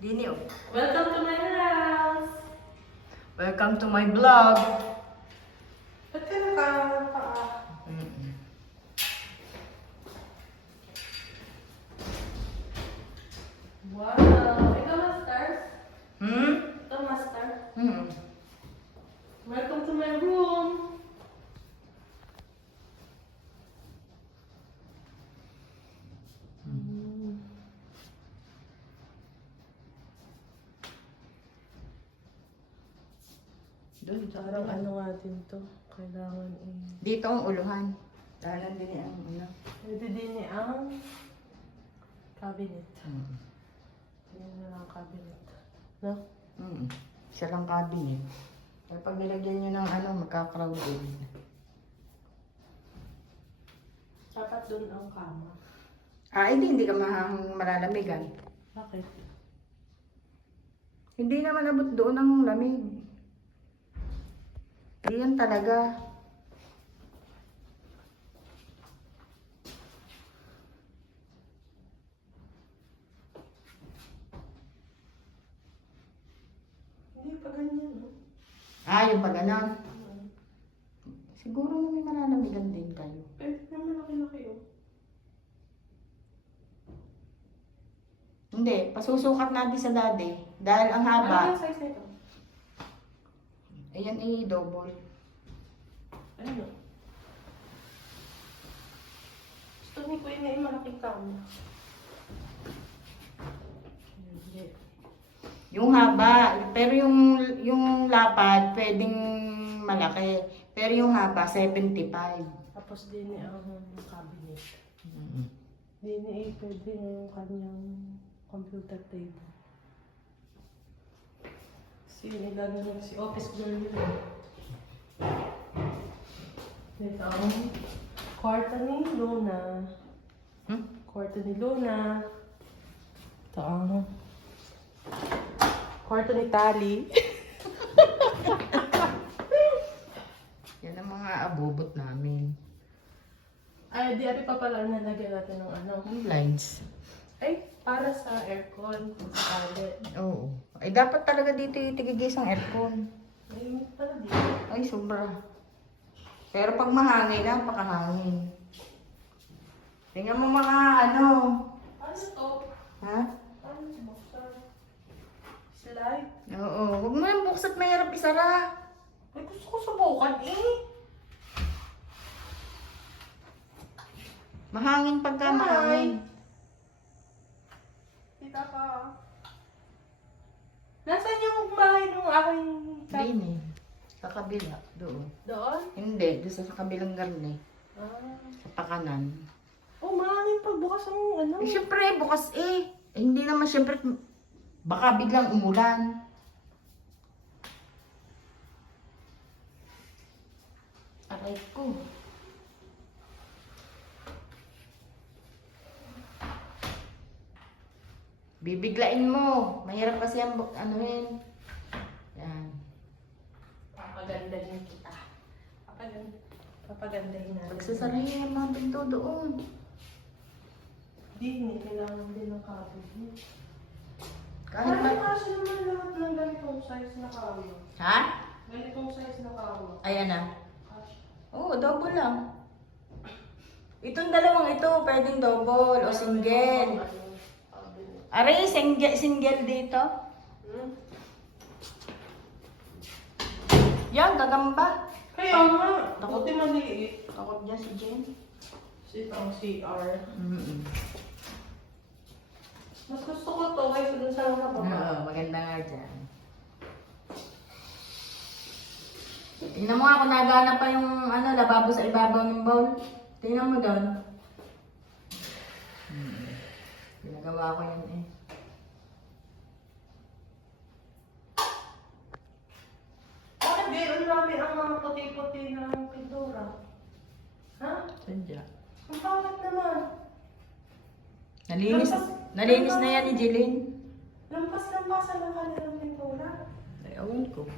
Dini, oh. Welcome to my house! Welcome to my vlog. Ba't ka nakapaa? Wow! Ikaw master? Ikaw master? Welcome to my room! Doon, Parang ano nga din to. Kailangan Dito ang uluhan. Dahalan din ang ano. Pwede din ang cabinet. Yan na lang cabinet. No? Siya lang cabinet. Kaya pag nilagyan nyo ng ano, magka-crowded. Dapat doon ang kama. Hindi ka malalamigan. Bakit? Hindi naman abot doon ang lamig. Iyan talaga. Hindi pa ganyan, no? Yung pa ganon. Siguro na may malalamigan din kayo. Pwede naman laki-laki, oh. Hindi, pasusukat natin sa daddy. Dahil ang Ano haba. yung size nito? Ayan double. Ano? Gusto ni Queen na yung malaking kama. Hindi. Yung haba, pero yung lapad pwedeng malaki. Pero yung haba 75. Tapos din ang cabinet. Din pwede yung kanyang computer table. Kasi nilagay na si office girl nila. Ito ang kwarto ni Luna. Kwarto ni Luna. Ito ang kwarto ni Tali. Yan ang mga abubot namin. Ay, di pa pala nalagyan natin ng ano. Ang blinds. Ay, para sa aircon. Toilet. Oo. Ay, dapat talaga dito itigigis ang aircon. Ay, pala dito. Ay, sobra. Pero pag mahangin, napakahangin. Tingnan mo mga ano. Ano to? Ha? Ano to? Buksan. Slide. Oo. Huwag mo yung buksan, mahirap isara. Ay, gusto ko subukan eh. Mahangin pagka mahangin. Kita ka. Nasaan yung bahay ng aking Din eh. Sa kabila. Doon. Doon? Hindi. Doon sa kabilang garne. Sa pakanan. Oh, mahangin pagbukas ang ano. Eh, syempre, bukas eh. Hindi naman syempre, baka biglang umulan. Aray ko. Bibiglain mo. Mahirap kasi ang anuhin. Yan. Papagandahin kita. Papagandahin natin. Pagsasarayin ang mga pinto doon. Hindi kailangan din ng cabinet. Kahit Ano na... kasi naman lahat ng ganitong size na kama? Ha? Ganitong size na kama. Ayan na. Cash. Oo, double lang. Itong dalawang ito, pwedeng double o single. Aray, single dito. Yan, gagamba. Kaya nga, buti maliit. Takot dyan si Jen. Sit ang CR. Mas gusto ko to kaysa dun sa mga baba. Oo, maganda nga dyan. Tingnan mo nga kung nagana pa yung lababo sa ibabaw ng bowl. Tingnan mo doon. Ginagawa ko yun eh. Bakit gano'n namin ang mga puti-puti ng pintura? Ha? Sadya. Ang bakit naman? Nalinis na yan ni Jeline. Lampas-lampasan lang kanilang pintura. Ay, awan ko.